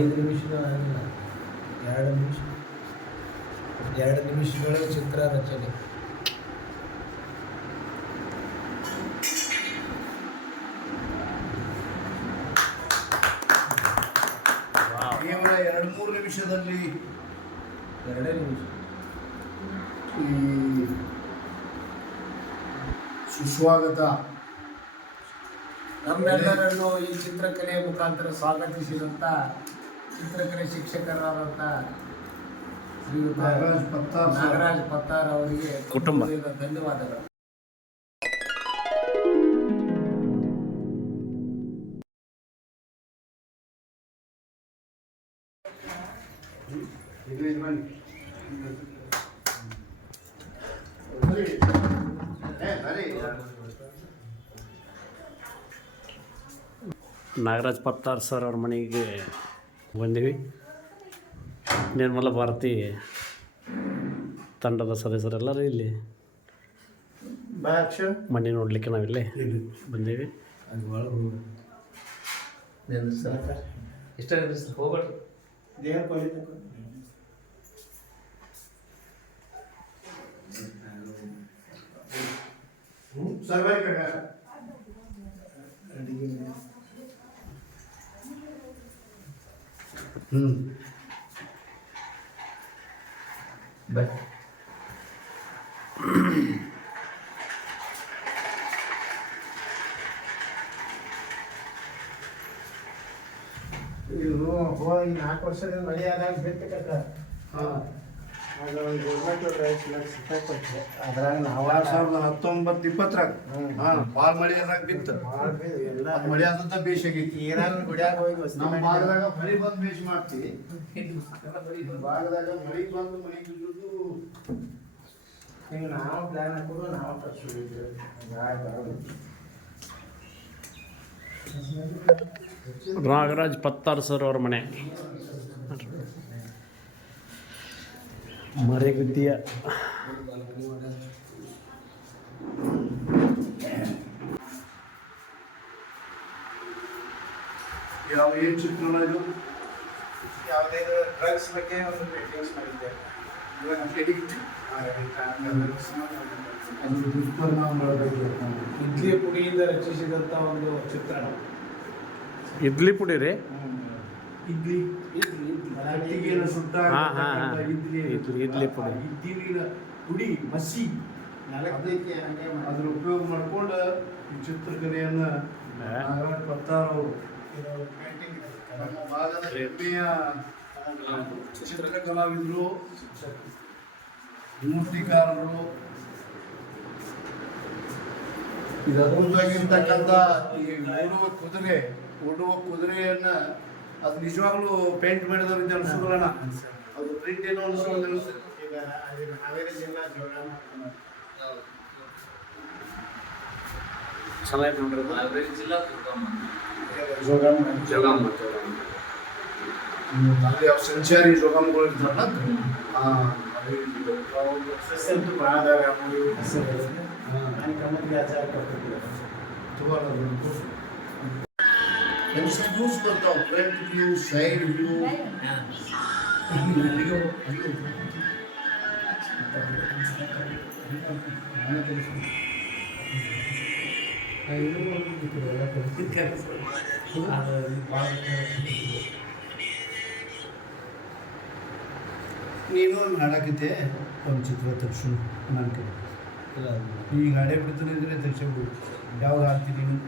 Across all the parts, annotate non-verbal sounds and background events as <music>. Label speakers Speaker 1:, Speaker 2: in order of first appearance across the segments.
Speaker 1: ಐದು ನಿಮಿಷದ ಆಗಿಲ್ಲ. ಎರಡು ನಿಮಿಷ. ಎರಡು ನಿಮಿಷಗಳ ಚಿತ್ರ ರಚನೆ
Speaker 2: ಕೇವಲ ಎರಡು ಮೂರು ನಿಮಿಷದಲ್ಲಿ.
Speaker 1: ಎರಡೇ ನಿಮಿಷ.
Speaker 2: ಈ ಸುಸ್ವಾಗತ.
Speaker 1: ನಮ್ಮೆಲ್ಲರನ್ನು ಈ ಚಿತ್ರಕಲೆಯ ಮುಖಾಂತರ ಸ್ವಾಗತಿಸಿದಂಥ ಚಿತ್ರಕಲೆ ಶಿಕ್ಷಕರಾದಂಥ ಶ್ರೀ
Speaker 2: ನಾಗರಾಜ್ ಪತ್ತಾರ್
Speaker 1: ನಾಗರಾಜ್ ಪತ್ತಾರ್ ಅವರಿಗೆ
Speaker 3: ಕುಟುಂಬ.
Speaker 1: ಧನ್ಯವಾದಗಳು.
Speaker 3: ನಾಗರಾಜ್ ಪತ್ತಾರ್ ಸರ್ ಅವ್ರ ಮನೆಗೆ ಬಂದೀವಿ. ನಿರ್ಮಲ ಭಾರತಿ ತಂಡದ ಸದಸ್ಯರೆಲ್ಲರೂ ಇಲ್ಲಿ. ಮನೆ ನೋಡಲಿಕ್ಕೆ ನಾವಿಲ್ಲಿ ಬಂದೀವಿ.
Speaker 1: ಅದು
Speaker 2: ಹ್ಮ್.
Speaker 4: ಬಾಯ್
Speaker 1: ಇದು ಹೋಗಿ ನಾಲ್ಕು ವರ್ಷದಿಂದ ಮಳೆ ಆದಾಗ ಕಟ್ಟ
Speaker 2: ಹಾ.
Speaker 1: ಆಗ ಒಂದು ಗೌರ್ಮೆಂಟ್ ಐದು ಲಕ್ಷ ರೂಪಾಯಿ ಕೊಟ್ಟೆ ಅದ್ರಾಗ ನಾವು
Speaker 2: ಎರಡ್ ಸಾವಿರದ ಹತ್ತೊಂಬತ್ತು ಇಪ್ಪತ್ತರಾಗ. ಹಾ ಭಾಳ ಮಳಿ ಅದಾಗ ಬಿತ್ತು.
Speaker 1: ಎಲ್ಲ
Speaker 2: ಮಳಿ ಆದದ್ದ ಬೇಷ್ ಆಗೈತಿ
Speaker 1: ಏನಾದ್ರು ಗುಡಿಯಾಗ ಹೋಗಿ
Speaker 2: ನಮ್ಮ ಭಾಗದಾಗ ಮಳಿ ಬಂದು ಬೇಷ್ ಮಾಡ್ತೀವಿ ಭಾಗದಾಗ ಮಳಿ ಬಂದು ಮಳಿ ಬಿದ್ದು
Speaker 1: ಹಿಂಗೆ ನಾವು ಪ್ಲಾನ್ ಹಾಕೋದು ನಾವು ಕಟ್ಸಿದ್ವಿ
Speaker 3: ನಾಗರಾಜ್ ಪತ್ತಾರ್ ಸರ್ ಅವ್ರ ಮನೆ. ಮರೆಗುದ್ದಿಯ.
Speaker 2: ಯಾವ ಏನ್ ಚಿತ್ರಣ ಇದು?
Speaker 1: ಯಾವುದೇ ಡ್ರಗ್ಸ್ ಬಗ್ಗೆ ಒಂದು ಪೇಂಟಿಂಗ್ಸ್ ಮಾಡಿದ್ದೆ
Speaker 2: ಅದು ದುಷ್ಪರಿಣಾಮ ಮಾಡಬೇಕು
Speaker 1: ಇಡ್ಲಿ ಪುಡಿಯಿಂದ ರಚಿಸಿದಂಥ ಒಂದು ಚಿತ್ರಣ.
Speaker 3: ಇಡ್ಲಿ ಪುಡಿ ರೀ?
Speaker 1: ಇಡ್ಲಿ. ಇಡ್ಲಿ
Speaker 3: ಪುಡಿ.
Speaker 2: ಇಡ್ಲಿನ ಪುಡಿ ಮಸಿ
Speaker 1: ಅದಕ್ಕೆ ಹಂಗೆ
Speaker 2: ಅದ್ರ ಉಪಯೋಗ ಮಾಡ್ಕೊಂಡು ಈ ಚಿತ್ರಕಲೆಯನ್ನ ನಾಗರಾಜ್
Speaker 1: ಪೇಂಟಿಂಗ್
Speaker 2: ನಮ್ಮ ಭಾಗದ ಹೆಮ್ಮೆಯ ಚಿತ್ರ ಕಲಾವಿದರು ಮೂರ್ತಿಕಾರರು. ಇದರದ್ದಾಗಿರ್ತಕ್ಕಂಥ ಈ ಓಡುವ ಕುದುರೆ ಓಡುವ ಕುದುರೆಯನ್ನ ಅದು ನಿಜವಾಗ್ಲೂ ಪೇಂಟ್ ಮಾಡಿದವ್ರಿಂದ ಅನ್ಸೋಲ್ಲ ಅದು ಪ್ರಿಂಟ್ ಏನೋ ಅನ್ಸೋಲ್ಲ ಅನ್ಸುತ್ತೆ.
Speaker 3: ಚೆನ್ನಾಗಿ ನೋಡ್ರಿ
Speaker 4: ಹಾವೇರಿ ಜಿಲ್ಲಾ ಜೋಗಾಮ್
Speaker 1: ಜೋಗಮ್ಮ
Speaker 2: ಅಲ್ಲಿ ಯಾವ ಸಂಚಾರಿ ಜೋಗಮ್ಗಳು ಇರ್ತಾರಲ್ಲ.
Speaker 1: ಸಸ್ಯಂತೂ ಭಾಳ ಅದಾವೆ ಅವು ಇವು ನಾನು ಕಮ್ಮಿ ಆಚಾರ ಕೊಡ್ತಿದ್ದೀವಿ
Speaker 2: ತಗೋಲ್ಲ ನಿಮ್ಗೆ views ಬರ್ತಾವ ಫ್ರಂಟ್ ವ್ಯೂ ಸೈಡ್ ವ್ಯೂ ನೀನು ಮಾಡಾಕಿದ್ದೆ ಒಂದು ಚಿತ್ರ ತಕ್ಷಣ ನನ್ನ ಕಡೆ ಈ ಗಾಡಿ ಬಿಡ್ತೀನಿ ಇದ್ರೆ ತಕ್ಷಣ ಯಾವಾಗ ಹಾಡ್ತೀನಿ ನೀನು?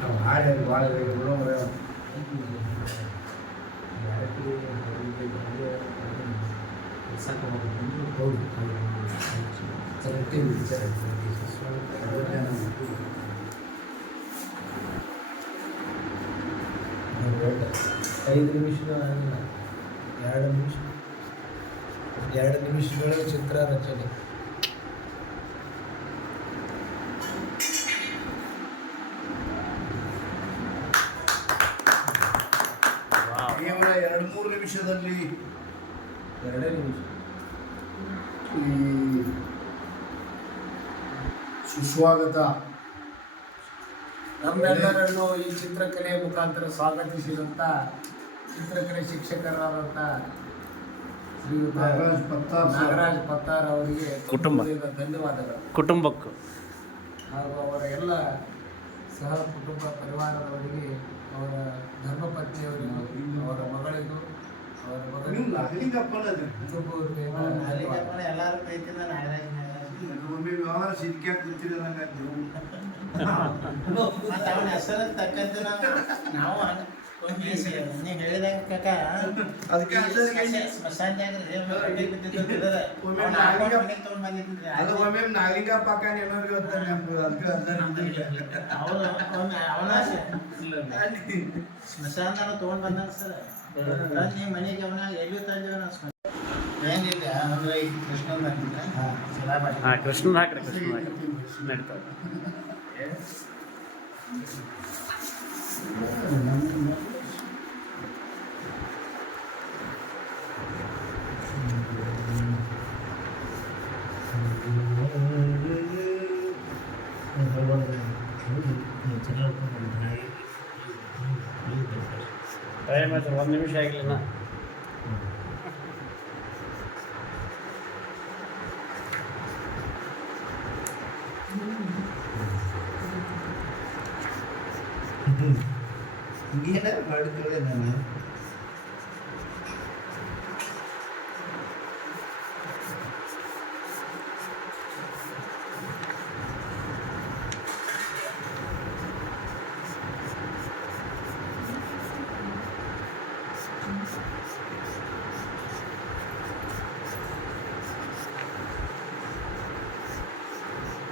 Speaker 1: ನಾವು ಹಾಡು ಭಾಳ ಹೌದು ಐದು ನಿಮಿಷನೂ ಆಗಿಲ್ಲ ಎರಡು ನಿಮಿಷ ಎರಡು ನಿಮಿಷದೊಳಗೆ ಚಿತ್ರ ರಚನೆ
Speaker 2: ಕೇವಲ ಎರಡು
Speaker 1: ನಿಮಿಷ
Speaker 2: ಈ ಸುಸ್ವಾಗತ
Speaker 1: ನಮ್ಮೆಲ್ಲರನ್ನು ಈ ಚಿತ್ರಕಲೆಯ ಮುಖಾಂತರ ಸ್ವಾಗತಿಸಿದಂಥ ಚಿತ್ರಕಲೆ ಶಿಕ್ಷಕರಾದಂಥ ಶ್ರೀ
Speaker 2: ನಾಗರಾಜ್ ಪತ್ತಾರ್.
Speaker 1: ನಾಗರಾಜ್ ಪತ್ತಾರ್ ಅವರಿಗೆ
Speaker 3: ಕುಟುಂಬ.
Speaker 1: ಧನ್ಯವಾದಗಳು
Speaker 3: ಕುಟುಂಬಕ್ಕೆ
Speaker 1: ಹಾಗೂ ಅವರ ಎಲ್ಲ ಸಹ ಕುಟುಂಬ ಪರಿವಾರದವರಿಗೆ ಅವರ ಧರ್ಮಪತ್ನಿಯವರಿಗೂ ಅವರ ಮಗಳಿಗೂ
Speaker 2: ಒಮ್ಮೆ ವ್ಯವಹಾರ ಸಿದ್ಕ್ಯಾಕ್ ಕೂತಿರೋ.
Speaker 5: ಮತ್ತೆ ಅವನ ಹೆಸರು ತಕ್ಕಂತೆ ನಾವು ನಾವು ಹಂಗ ಒಮ್ಮೆ ಸ- ನೀ ಹೇಳಿದಂಗ ಕಾಕ
Speaker 2: ಅದಕ್ಕೆ.
Speaker 5: ಸ್ಮಶಾನದಾಗ ಒಮ್ಮೆ
Speaker 2: ನಾಲಿಗೆ-. ಅದು ಒಮ್ಮೆ ನಾಗಲಿಂಗಪ್ಪ ಅಕ್ಕ ಏನಾದ್ರು ಅದಕ್ಕೆ.
Speaker 5: ಅವ್ನು ಅವನ ಸ್ಮಶಾನದಾಗ ತಗೊಂಡ್ ಬಂದಾನ ಸರ್ ತಂದು ಮನೆಗೆ ಅವನ ಎಲ್ಲಿ ತಂದಿವ ನಾವು ಸ್ಮಶಾನ ಏನಿಲ್ಲ ಅಂದ್ರೆ ಈ ಕೃಷ್ಣನ್ ಬಂದಿದ್ದ ಸಲಾ ಮಾಡಿ
Speaker 3: ಹಾಂ ಕೃಷ್ಣನ ಹಾಕ್ರಿ. ಕೃಷ್ಣನ ಹಾಕ್ರಿ ನಡೀತದೆ ಟೈಮ್ ಆಯ್ತು ಒಂದು ನಿಮಿಷ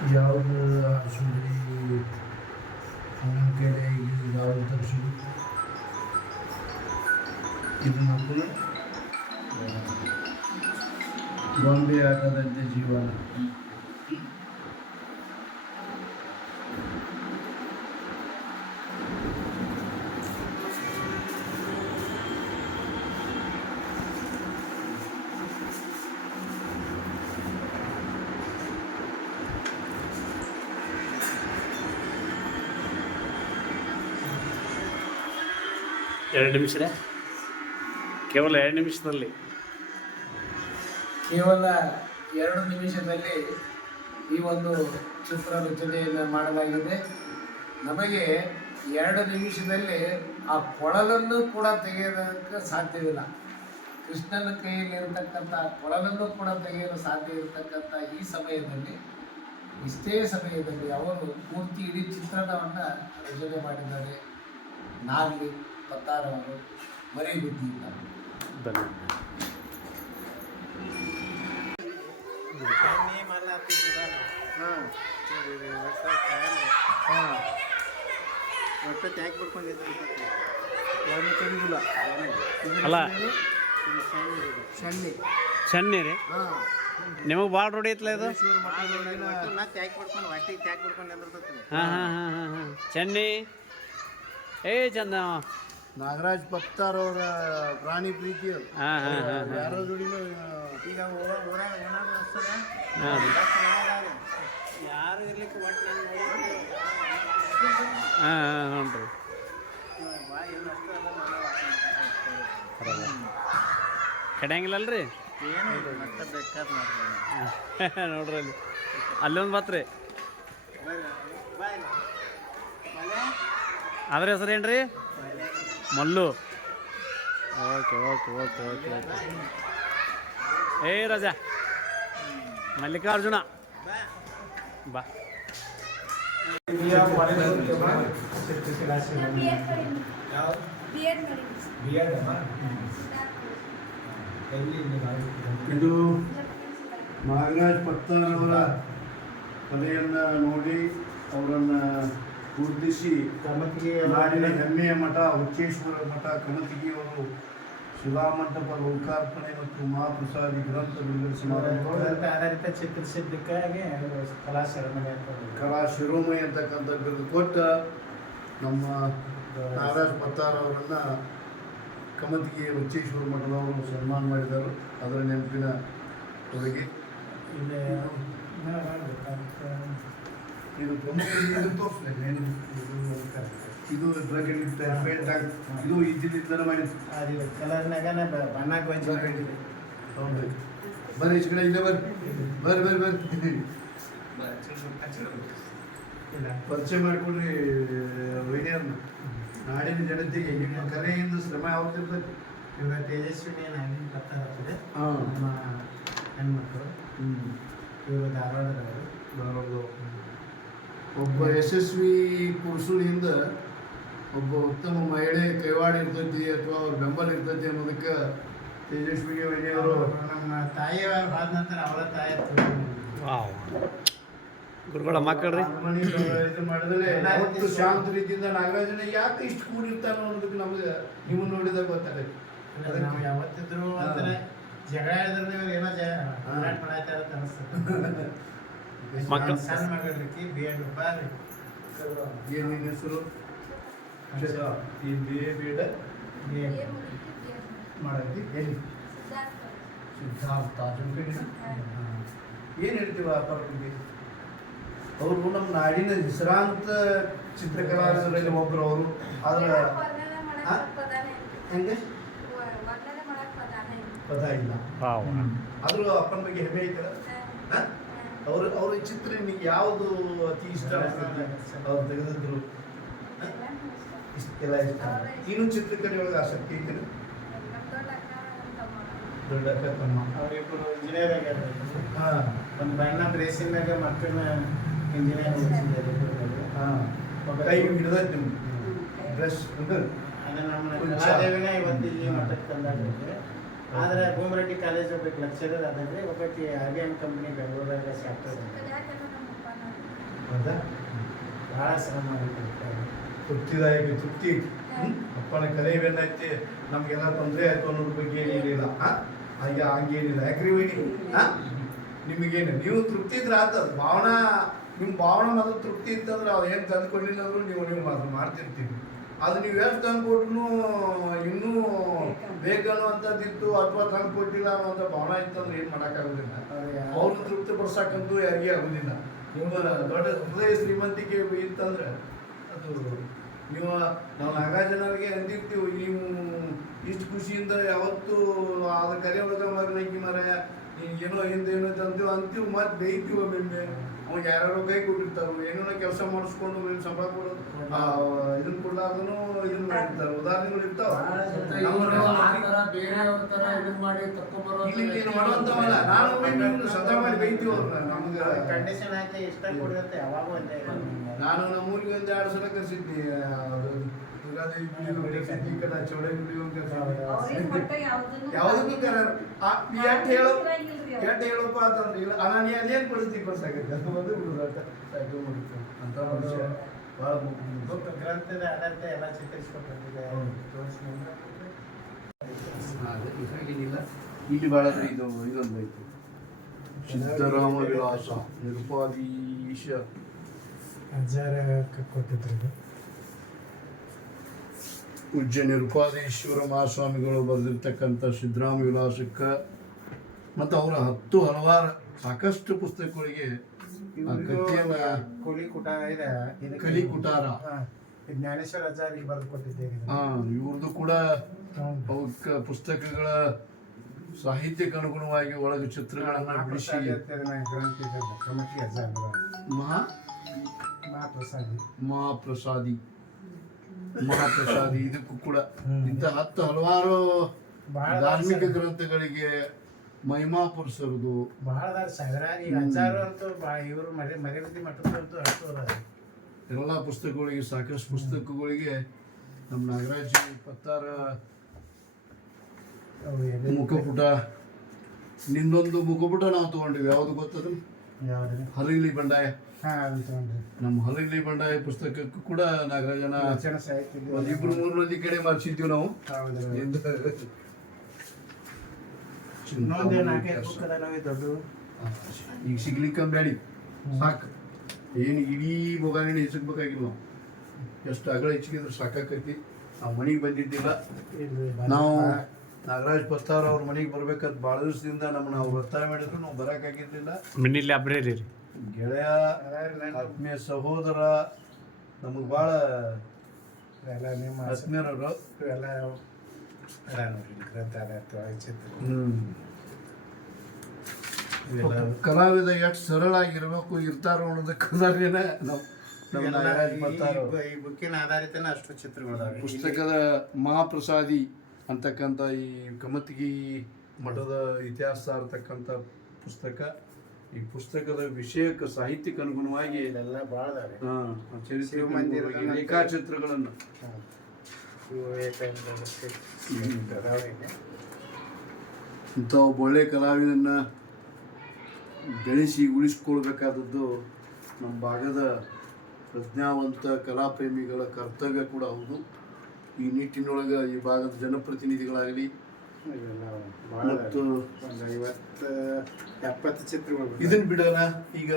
Speaker 3: ಆಗಿಲ್ಲ
Speaker 2: ಹಿಂಗೇನಾರು ಮಾಡಿದ್ದೇವೆ ನಾನು ಯಾವುದು ಸುಂದರಿ ಅವನ ಕಡೆ ಯಾವುದು ತರಿಸುದು ಇದು ಮಕ್ಕಳು ಬಾಂಬೆ ಆಗದಂತೆ ಜೀವನ
Speaker 3: ಎರಡು ನಿಮಿಷನೇ? ಕೇವಲ ಎರಡು ನಿಮಿಷದಲ್ಲಿ.
Speaker 1: ಕೇವಲ ಎರಡು ನಿಮಿಷದಲ್ಲಿ ಈ ಒಂದು ಚಿತ್ರ ರಚನೆಯನ್ನು ಮಾಡಲಾಗಿದೆ. ನಮಗೆ ಎರಡು ನಿಮಿಷದಲ್ಲಿ ಆ ಕೊಳಲನ್ನು ಕೂಡ ತೆಗೆಯೋದಕ್ಕೆ ಸಾಧ್ಯವಿಲ್ಲ ಕೃಷ್ಣನ ಕೈಯಲ್ಲಿ ಇರತಕ್ಕಂಥ ಕೊಳಲನ್ನು ಕೂಡ ತೆಗೆಯಲು ಸಾಧ್ಯ ಇರತಕ್ಕಂಥ ಈ ಸಮಯದಲ್ಲಿ, ಇಷ್ಟೇ ಸಮಯದಲ್ಲಿ ಅವರು ಪೂರ್ತಿ ಇಡೀ ಚಿತ್ರಣವನ್ನು ರಚನೆ ಮಾಡಿದ್ದಾರೆ. ನಾಗಲಿ. ಪತ್ತಾರವರು ಮರಿ ಬುದ್ಧಿಯಿಂದ
Speaker 5: ಬಿಡ್ಕೊಂಡಿದ್ರು
Speaker 3: ಅಲ್ಲ.
Speaker 5: ಸಣ್ಣ.
Speaker 3: ಚೆನ್ನಿ ರೀ? ನಿಮಗೆ ಭಾಳ ರೂಢಿ ಐತ್ಲ ಇದು? ಹಾಂ ಹಾಂ ಹಾಂ ಹಾಂ. ಹಾಂ ಚೆನ್ನಿ ಏ ಚಂದ.
Speaker 2: ನಾಗರಾಜ್ ಭಕ್ತಾರ್ ಅವರ ಪ್ರಾಣಿ ಪ್ರೀತಿ ಅದು.
Speaker 3: ಹಾಂ ಹಾಂ ಹಾಂ
Speaker 2: ಯಾರೋ ಜೋಡಿನೂ
Speaker 5: ಈಗ ಊರ- ಊರಾಗ ಓನಾಗ ಅನ್ಸ್ತದ
Speaker 3: ಹಾಂ
Speaker 5: ಯಾರು ಇರ್ಲಿಕ್ಕೆ ಒಟ್ಟು ನಾನು ನೋಡಿ
Speaker 3: ಹಾಂ ಹಾಂ ಹ್ಞೂ ರೀ.
Speaker 5: ಬಾ ಏನು ಅಷ್ಟು ಅದ ನಾನು
Speaker 3: ಕೆಡಂಗಿಲ್ಲಲ್ರಿ
Speaker 5: ಏನು ಇಲ್ಲ ಮತ್ತೆ ಬೇಕಾದ್ ಮಾಡ್ಬೋದು <laughs>
Speaker 3: ನೋಡ್ರಿ ಅಲ್ಲಿ. ಅಲ್ಲೊಂದು
Speaker 5: ಬರ್ರಿ ಬಾಯ್ ಮಲೆ
Speaker 3: ಅದ್ರ ಹೆಸರು ಏನು ರೀ Mallu. Okay okay okay okay okay. ಏ, ರಾಜಾ. ಮಲ್ಲಿಕಾರ್ಜುನ. ಬಾ?
Speaker 2: ಇದು ನಾಗರಾಜ್ ಪತ್ತಾರವರ ಕಲೆಯನ್ನು ನೋಡಿ ಅವರನ್ನು ಗುರುತಿಸಿ ನಾಡಿನ ಹೆಮ್ಮೆಯ ಮಠ ಹುಚ್ಚೇಶ್ವರ ಮಠ ಕಣತಿಗಿಯವರು ಶಿಲಾಮಂಟಪ ಲೋಕಾರ್ಪಣೆ ಮತ್ತು ಮಹಾಪ್ರಸಾದಿ ಗ್ರಂಥ ಬಿಡುಗಡೆ ಸಮಾರಂಭ
Speaker 5: ಆಧಾರಿತ ಚಿತ್ರಿಸಿದ್ದಕ್ಕಾಗಿ ಕಲಾ ಶಿರೋಮಯ
Speaker 2: ಕಲಾ ಶಿರೋಮಣಿ ಅಂತಕ್ಕಂಥ ಬಿರುದು ಕೊಟ್ಟ ನಮ್ಮ ನಾಗರಾಜ್ ಪತ್ತಾರ್ ಅವರನ್ನು ಕಮತಿಗೆ ಉಚ್ಚೇಶ್ವರ ಮಠದವರು ಸನ್ಮಾನ ಮಾಡಿದರು. ಅದರ ನೆನಪಿನ ಕೊಡುಗೆ.
Speaker 5: ಇಲ್ಲಿ.
Speaker 2: ಇದು ಇದು ತೋರಿಸ್ಲಿ ಏನು ಇದು ಅಡಿಕ್ಟ್ ಪೇಂಟ್ ಆಗಿ ಇದು ಇದ್ದಿದ್ದನ್ನು ಮಾಡಿದ್ದು.
Speaker 5: ಅದು ಕಲರ್ನಾಗನೇ ಬಣ್ಣ ಮಾಡಿದ್ವಿ
Speaker 2: ಹೌದು. ಬರ್ರಿ ಈಚೆ ಕಡೆ ಇಲ್ಲೇ ಬರ್ರಿ. ಬರ್ರಿ ಬರ್ರಿ ಬರ್ರಿ.
Speaker 5: ಇಲ್ಲ
Speaker 2: ಪರಿಚಯ ಮಾಡಿಕೊಡ್ರಿ ವೈದ್ಯರನ್ನ ನಾಡಿನ ಜನತೆಗೆ ನಿಮ್ಮ ಕಲೆಯಿಂದ ಶ್ರಮ ಯಾವತ್ತಿರ್ತೈತಿ
Speaker 5: ಇವಾಗ ತೇಜಸ್ವಿನಿ ನಾಗಿನ
Speaker 2: ಹಾಂ.
Speaker 5: ನಮ್ಮ ಹೆಣ್ಮಕ್ಳು.
Speaker 2: ಹ್ಞೂ
Speaker 5: ಇವರು ಧಾರವಾಡದವರು.
Speaker 2: ಬರೋದು ಒಬ್ಬ ಯಶಸ್ವಿ ಪುರುಷನಿಂದ ಒಬ್ಬ ಉತ್ತಮ ಮಹಿಳೆ ಕೈವಾಡ ಇರ್ತೈತಿ ಅಥವಾ ಅವ್ರ ಬೆಂಬಲ ಇರ್ತೈತಿ ಅನ್ನೋದಕ್ಕೆ ತೇಜಸ್ವಿನಿ ವೈದ್ಯರು
Speaker 5: ಅವರು ನಮ್ಮ ತಾಯಿಯವರು ಆದ ನಂತರ ಅವರ ತಾಯಿ
Speaker 3: ಗುರುಗಳ
Speaker 2: ಮಾತಾಡ್ರಿ ಇದು ಮಾಡಿದ್ರೆ ಶಾಂತ ರೀತಿಯಿಂದ ನಾಗರಾಜನ ಯಾಕೆ ಇಷ್ಟು ಕೂಡಿರ್ತಾನೋ ಅನ್ನೋದಕ್ಕೆ ನಮಗೆ ನೀವು ನೋಡಿದಾಗ
Speaker 5: ಗೊತ್ತಾಗತ್ತೆ. ನಾವು ಯಾವತ್ತಿದ್ರು ಅಂದ್ರೆ ಜಗಳ ಹೇಳಿದ್ರೆ ಏನೋ ಜಯ ಹೋರಾಟ ಮಾಡಾಯ್ತಾರ ಅಂತ ಅನಿಸ್ತದೆ <laughs>
Speaker 3: ಮಕ್ಕಳು-
Speaker 5: ಸಣ್ಣ ಮಗಳಿಗೆ ಬಿ ಎಡ್ ಬಾರಿ
Speaker 2: ಏನು ನಿನ್ನ ಹೆಸರು? ಈ B A B Ed?
Speaker 5: B Ed.
Speaker 6: ಏನ್ ಮುಗಿತು? ಏನ್ ಮುಗಿತು?
Speaker 2: ಮಾಡೈತಿ ಎಲ್ಲಿ?
Speaker 6: ಸಿದ್ಧಾರ್ಥ.
Speaker 2: ಏನು ಹೇಳ್ತೀವಿ ಬಗ್ಗೆ ಅವರು ನಮ್ಮ ನಾಡಿನ ಹೆಸರಾಂತ ಚಿತ್ರಕಲಾವಿದರಲ್ಲಿ ಒಬ್ಬರು ಅವರು. ಆದ್ರೆ. ಹೆಂಗೆ. ಪದ ಇಲ್ಲ. ಆದ್ರೂ ಅಪ್ಪನ ಬಗ್ಗೆ ಹೆಮ್ಮೆ ಐತಲ್ಲ? ಅವ್ರ ಅವ್ರ ಚಿತ್ರ ನಿಮಗೆ ಯಾವುದು ಅತಿ ಇಷ್ಟ ಅವ್ರು ತೆಗೆದಿದ್ರು.
Speaker 6: ಇಷ್ಟ.
Speaker 2: ಇಷ್ಟೆಲ್ಲ ಇಷ್ಟ ನೀನು ಚಿತ್ರಕಲೆ ಒಳಗೆ ಆಸಕ್ತಿ
Speaker 6: ನಮ್ ದೊಡ್ಡ ಅಕ್ಕ, ತಮ್ಮ.
Speaker 5: ಅವರಿಬ್ಬರು ಇಂಜಿನಿಯರ್ ಆಗ್ಯಾರ
Speaker 2: ಹಾ.
Speaker 5: ಒಂದು ಬೈನಾ ಬ್ರೇಸಿನ್ ಮ್ಯಾಗ ಮಕ್ಕಳನ್ನ ಇಂಜಿನಿಯರ್ ಓದಿಸಿದ್ದಾರೆ
Speaker 2: ಹಾಂ. ಕೈ ಹಿಡ್ದೈತಿ ಡ್ರೆಸ್ ಡ್ರೆಸ್
Speaker 5: ಅದು ನಮ್ಮ. ಕಲಾದೇವಿನ ಇವತ್ತು ಈ ಮಟ್ಟಕ್ಕೆ ತಂದಾಗೈತೆ ಆದ್ರೆ ಭೂಮರೆಡ್ಡಿ ಕಾಲೇಜ್ ಒಬ್ಬ ಲೆಕ್ಚರರ್ ಅದಂದ್ರೆ ಒಬ್ಬಕ್ಕೆ ಆರ್ ಬಿ ಎಂ ಕಂಪ್ನಿ ಬೆಂಗಳೂರಾಗ
Speaker 6: ಸ್ಟಾರ್ಟ್.
Speaker 2: ಹೌದಾ?
Speaker 5: ಭಾಳ ಶ್ರಮ
Speaker 2: ತೃಪ್ತಿದಾಯಕ ತೃಪ್ತಿ? ಅಪ್ಪನ ಕಲೆ ಬೆನ್ನೈತಿ ನಮಗೆಲ್ಲ ತೊಂದರೆ ಆಯ್ತು ಅನ್ನೋದ್ರ ಬಗ್ಗೆ ಏನಿಲ್ಲ. ಹಾಗೆ ಹಂಗೇನಿಲ್ಲ. ಯಾಕ್ರಿ ವೈನಿ ಹಾ ನಿಮಗೇನು? ನೀವು ತೃಪ್ತಿ ಇದ್ರೆ ಆತದ ಭಾವನಾ ನಿಮ್ಮ ಭಾವನಾ ಮಾತ್ರ ತೃಪ್ತಿ ಇತ್ತಂದ್ರೆ ಅವ್ರು ಏನು ತಂದುಕೊಂಡಿಲ್ಲ ಅಂದ್ರೂ ನೀವು ನೀವು ಮಾತ್ರ ಮಾಡ್ತಿರ್ತೀವಿ ಅದು ನೀವು ಎಷ್ಟು ತಂದ್ಕೊಟ್ರು ಇನ್ನೂ ಬೇಕನ್ನೋ ಅಂಥದ್ದಿತ್ತು ಅಥವಾ ತಂದು ಕೊಟ್ಟಿಲ್ಲ ಅನ್ನುವಂಥ ಭಾವನೆ ಇತ್ತಂದ್ರೆ ಏನು ಮಾಡೋಕ್ಕಾಗೋದಿಲ್ಲ. ಅವ್ರನ್ನ ತೃಪ್ತಿ ಪಡಿಸಕ್ಕಂತೂ ಯಾರಿಗೆ ಆಗೋದಿಲ್ಲ. ನಿಮ್ಮ ದೊಡ್ಡ ಹೃದಯ ಶ್ರೀಮಂತಿಕೆ ಇತ್ತಂದ್ರೆ ಅದು ನೀವು ನಾವು ನಾಗಾರ್ಜುನರಿಗೆ ಅಂದಿರ್ತೀವಿ ನೀವು ಇಷ್ಟು ಖುಷಿಯಿಂದ ಯಾವತ್ತೂ ಅದು ಕರೆ ಒಳಗ ಮಗನಕ್ಕಿ ಮರ ಏನೋ ಹಿಂದೇನೋ ಅಂತೀವಿ ಅಂತೀವಿ ಮತ್ತೆ ಬೇಯ್ತೀವಿ ಒಮ್ಮೆ ಅವ್ನಿಗೆ ಯಾರ್ಯಾರೋ ಕೈ ಕೊಟ್ಟಿರ್ತಾರೋ ಏನೇನೋ ಕೆಲಸ ಮಾಡಿಸ್ಕೊಂಡು ಏನ್ ಸಂಬಳ ಕೊಡು ಇದನ್ನ ಕೊಡ್ಲಾರ್ದನು ಇದನ್ನ ಮಾಡಿರ್ತಾರೆ. ಉದಾಹರಣೆಗಳು ಇರ್ತಾವ. ಇಲ್ಲಿ ನೀನು ಮಾಡುವಂತವಲ್ಲ ನಾನು ನಿಮ್ನ ಸದಾ ಮಾಡಿ ಬೈತೀವಿ ಅವ್ರನ್ನ. ನಮ್ಗೆ
Speaker 5: ಕಂಡೀಷನ್ ಆಯ್ತು ಇಷ್ಟ ಕೊಡುತ್ತೆ ಯಾವಾಗೂ.
Speaker 2: ನಾನು ನಮ್ಮೂರಿಗೆ ಒಂದು ಎರಡು ಸಲ ಕರ್ಸಿದ್ನಿ ಅದು ವಿಡಿಯೋ ಒಂದು ಕರ್ಸಿದ್ನಿ, ಈ ಕಡೆ ಒಂದು ಯಾವುದಕ್ಕೂ ಎಟ್ ಹೇಳು. ಎಟ್ ಹೇಳಪ್ಪ ಅಂತಂದ್ರೆ ಇಲ್ಲ. ಅಣ್ಣ ನೀ ಅದೇನು ಪರಿಸ್ಥಿತಿ ಕೊಡ್ಸಾಕೈತೆ ಅದು ಬಂದು ಬಿಡುದು ಅಟ್ಟ ಸಾಕು ಮುಗಿತು. ಅಂತ ಭಾಳ
Speaker 5: ಮುಖ್ಯ ಗ್ರಂಥದ ಆಧಾರದ ಎಲ್ಲ ಚಿತ್ರಿಸ್ಕೊಟ್ಟಿದೆ
Speaker 2: ಹೌದು.
Speaker 5: ತೋರಿಸ್ಕೊಂಡು
Speaker 2: ಇಲ್ಲಿ ಭಾಳ ಇದು ಇದೊಂದು ಐತಿ ಸಿದ್ಧರಾಮ ವಿಲಾಸ ನಿರುಪಾದೀಶ
Speaker 5: ಕೊಟ್ಟಿದ್ರು ಇದು.
Speaker 2: ಪೂಜ್ಯ ನಿರುಪಾದೇಶ್ವರ ಮಹಾಸ್ವಾಮಿಗಳು ಬರೆದಿರ್ತಕ್ಕಂಥ ಸಿದ್ದರಾಮ ವಿಲಾಸಕ್ಕೆ ಮತ್ತು ಅವರ ಹತ್ತು ಹಲವಾರು ಸಾಕಷ್ಟು ಪುಸ್ತಕಗಳಿಗೆ ಆ ಕಥೆಯನ್ನ
Speaker 5: ಕೂಲಿ ಕುಟ ಇದೆ.
Speaker 2: ಕಲಿ ಕುಟಾರ.
Speaker 5: ಜ್ಞಾನೇಶ್ವರ ಆಚಾರ್ಯ ಬರೆದು
Speaker 2: ಹಾ ಇವ್ರದ್ದು ಕೂಡ ಅವಕ್ಕ ಪುಸ್ತಕಗಳ ಸಾಹಿತ್ಯಕ್ಕೆ ಅನುಗುಣವಾಗಿ ಒಳಗೆ ಚಿತ್ರಗಳನ್ನ ಬಿಡಿಸಿ. ಮಹಾ?
Speaker 5: ಮಹಾಪ್ರಸಾದಿ.
Speaker 2: ಮಹಾಪ್ರಸಾದಿ. ಮಹಾಪ್ರಸಾದಿ ಇದಕ್ಕೂ ಕೂಡ. ಇಂಥ ಹತ್ತು ಹಲವಾರು ಧಾರ್ಮಿಕ ಗ್ರಂಥಗಳಿಗೆ ಮಹಿಮಾ ಪುರುಷರದು
Speaker 5: ಬಹಳ ಸಾವಿರಾರು ಅಜ್ಜಾರು ಅಂತೂ ಇವರು ಮರೆ ಮರಿವತಿ ಮಠದಂತೂ ಅಷ್ಟು
Speaker 2: ಎಲ್ಲ ಪುಸ್ತಕಗಳಿಗೆ ಸಾಕಷ್ಟು ಪುಸ್ತಕಗಳಿಗೆ ನಮ್ಮ ನಾಗರಾಜ್
Speaker 5: ಪತ್ತಾರ
Speaker 2: ಮುಖಪುಟ ನಿನ್ನೊಂದು ಮುಖಪುಟ ನಾವು ತಗೊಂಡಿವಿ. ಯಾವುದು ಗೊತ್ತದ? ಹರಿಲಿ ಬಂಡಾಯ. ನಮ್ಮ ಹಲಗಲಿ ಬಂಡಾಯ ಪುಸ್ತಕಕ್ಕೂ ಕೂಡ ನಾಗರಾಜನ ಇಬ್ಬರು ಇಬ್ರು ಮೂರು ಮಂದಿ ಕಡೆ ಮಾಡಿಸಿದ್ವಿ ನಾವು. ಈಗ ಸಿಗ್ಲಿಕ್ಕೆ ಬೇಡಿ ಸಾಕು. ಏನು ಇಡೀ ಮೊಗಾಣಿನ ಹೆಚ್ಚಬೇಕಾಗಿಲ್ಲ ನಾವು. ಎಷ್ಟು ಅಗಳ ಹೆಚ್ಚಿಗಿದ್ರೆ ಸಾಕಾಕೈತಿ. ನಾವು ಮನೆಗೆ ಬಂದಿದ್ದಿಲ್ಲ. ನಾವು ನಾಗರಾಜ್ ಬಸ್ತಾರ ಅವ್ರ ಮನೆಗೆ ಬರ್ಬೇಕಂತ ಭಾಳ ದಿವಸದಿಂದ ನಮ್ಮನ್ನ ಅವ್ರು ಒತ್ತಾಯ ಮಾಡಿದ್ರು. ನಾವು ಬರೋಕ್ಕಾಗಿರ್ಲಿಲ್ಲ.
Speaker 3: ಮಿನಿ ಲೈಬ್ರರಿ
Speaker 2: ಗೆಳೆಯ ಆತ್ಮೀಯ ಸಹೋದರ ನಮಗೆ ಭಾಳ
Speaker 5: ಎಲ್ಲ ನಿಮ್ಮ
Speaker 2: ಆತ್ಮೀಯರವರು.
Speaker 5: ಎಲ್ಲ ಗ್ರಂಥಾಲಯ
Speaker 2: ಕಲಾವಿದ ಎಷ್ಟು ಸರಳಾಗಿರ್ಬೇಕು ಇರ್ತಾರೋ ನಾವು ನಾಗರಾಜ್ ಪತ್ತಾರ್ ಅವ್ರು.
Speaker 5: ಈ ಬುಕ್ಕಿನ ಆಧಾರಿತನ ಅಷ್ಟು ಚಿತ್ರಗಳು.
Speaker 2: ಪುಸ್ತಕದ ಮಹಾಪ್ರಸಾದಿ ಅಂತಕ್ಕಂಥ ಈ ಕಮತ್ಗಿ ಮಠದ ಇತಿಹಾಸ ಇರ್ತಕ್ಕಂಥ ಪುಸ್ತಕ. ಈ ಪುಸ್ತಕದ ವಿಷಯಕ್ಕೆ ಸಾಹಿತ್ಯಕ್ಕೆ ಅನುಗುಣವಾಗಿ
Speaker 5: ಎಲ್ಲ ಭಾಳ
Speaker 2: ಚರಿತ್ರೆ ರೇಖಾಚಿತ್ರಗಳನ್ನು. ಇಂಥ ಒಬ್ಬ ಒಳ್ಳೆ ಕಲಾವಿದನ್ನ ಬೆಳೆಸಿ ಉಳಿಸ್ಕೊಳ್ಬೇಕಾದದ್ದು ನಮ್ಮ ಭಾಗದ ಪ್ರಜ್ಞಾವಂತ ಕಲಾಪ್ರೇಮಿಗಳ ಕರ್ತವ್ಯ ಕೂಡ ಹೌದು. ಈ ನಿಟ್ಟಿನೊಳಗೆ ಈ ಭಾಗದ ಜನಪ್ರತಿನಿಧಿಗಳಾಗಲಿ ಮತ್ತು
Speaker 5: ಒಂದು ಐವತ್ತು ಎಪ್ಪತ್ತು ಚಿತ್ರಗಳು.
Speaker 2: ಇದನ್ನ ಬಿಡೋಣ. ಈಗ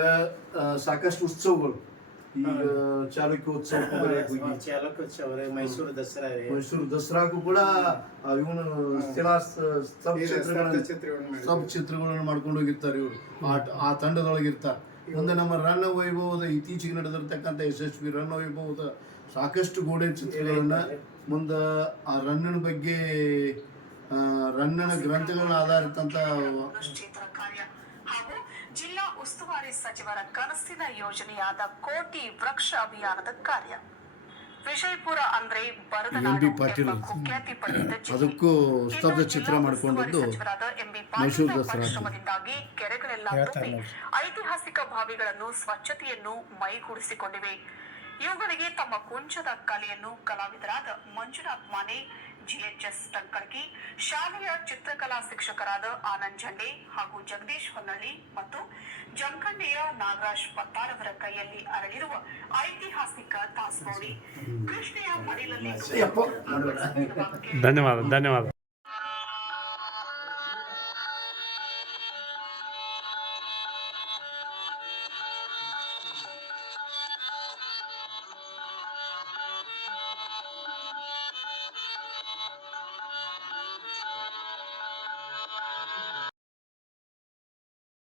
Speaker 2: ಆ, ಸಾಕಷ್ಟು ಉತ್ಸವಗಳು. ಈಗ ಚಾಲುಕ್ಯೋತ್ಸವಕ್ಕೂ ಉತ್ಸವ
Speaker 5: ಚಾಲಕೋತ್ಸವ ಮೈಸೂರು ದಸರಾ ರೀ
Speaker 2: ಮೈಸೂರು ದಸರಾಗೂ ಕೂಡ ಇವನು ಸ್ಥಳ ಸಬ್
Speaker 5: ಈ
Speaker 2: ಚಿತ್ರಗಳನ್ನು
Speaker 5: ಚಿತ್ರಗಳನ್ನು ಮಾಡಿದ್ರು.
Speaker 2: ಸಬ್ ಚಿತ್ರಗಳನ್ನು ಮಾಡ್ಕೊಂಡು ಹೋಗಿರ್ತಾರೆ ಇವರು. ಆ ಆ ತಂಡದೊಳಗೆ ಇರ್ತಾರೆ ಮುಂದೆ ನಮ್ಮ ರನ್ನ ವೈಭವದ ಇತ್ತೀಚೆಗೆ ನಡೆದಿರ್ತಕ್ಕಂಥ ಯಶಸ್ವಿ ರನ್ನ ವೈಭವದ ಸಾಕಷ್ಟು ಗೋಡೆ ಚಿತ್ರಗಳನ್ನ ಮುಂದೆ ಆ ರನ್ನನ ಬಗ್ಗೆ ಆ, ರನ್ನನ ಗ್ರಂಥಗಳ ಆಧಾರಿತಂತ
Speaker 7: ಹಾಗೂ ಜಿಲ್ಲಾ ಉಸ್ತುವಾರಿ ಸಚಿವರ ಕನಸಿನ ಯೋಜನೆಯಾದ ಕೋಟಿ ವೃಕ್ಷ ಅಭಿಯಾನದ ಕಾರ್ಯ. ವಿಜಯಪುರ ಅಂದ್ರೆ ಬರದ
Speaker 2: ಎಂ ಪಾಟೀಲ್.
Speaker 7: ಕುಖ್ಯಾತಿ ಪಡೆದಿದ್ದ ಜಿಲ್ಲೆ.
Speaker 2: ಅದಕ್ಕೂ ಸ್ತಬ್ಧ ಚಿತ್ರ ಮಾಡಿಕೊಂಡಿದ್ದು ಮೈಸೂರು ದಸರಾ
Speaker 7: ಪರಿಶ್ರಮದಿಂದಾಗಿ ಕೆರೆಗಳೆಲ್ಲ ತುಂಬಿ ಐತಿಹಾಸಿಕ ಬಾವಿಗಳನ್ನು ಸ್ವಚ್ಛತೆಯನ್ನು ಮೈಗೂಡಿಸಿಕೊಂಡಿವೆ. ಇವುಗಳಿಗೆ ತಮ್ಮ ಕುಂಚದ ಕಲೆಯನ್ನು ಕಲಾವಿದರಾದ ಮಂಜುನಾಥ್ ಮಾನೆ ಜಿಎಚ್ಎಸ್ ತಂಕರ್ಕಿ ಶಾಲೆಯ ಚಿತ್ರಕಲಾ ಶಿಕ್ಷಕರಾದ ಆನಂದ್ ಜಂಡೆ ಹಾಗೂ ಜಗದೀಶ್ ಹೊನ್ನಳ್ಳಿ ಮತ್ತು ಜಮಖಂಡಿಯ ನಾಗರಾಜ್ ಪತ್ತಾರವರ ಕೈಯಲ್ಲಿ ಅರಳಿರುವ ಐತಿಹಾಸಿಕ ತಾಸ್ಮೋಡಿ ಕೃಷ್ಣೆಯ ಮಡಿಲಲ್ಲಿ
Speaker 3: ಧನ್ಯವಾದ ಧನ್ಯವಾದ.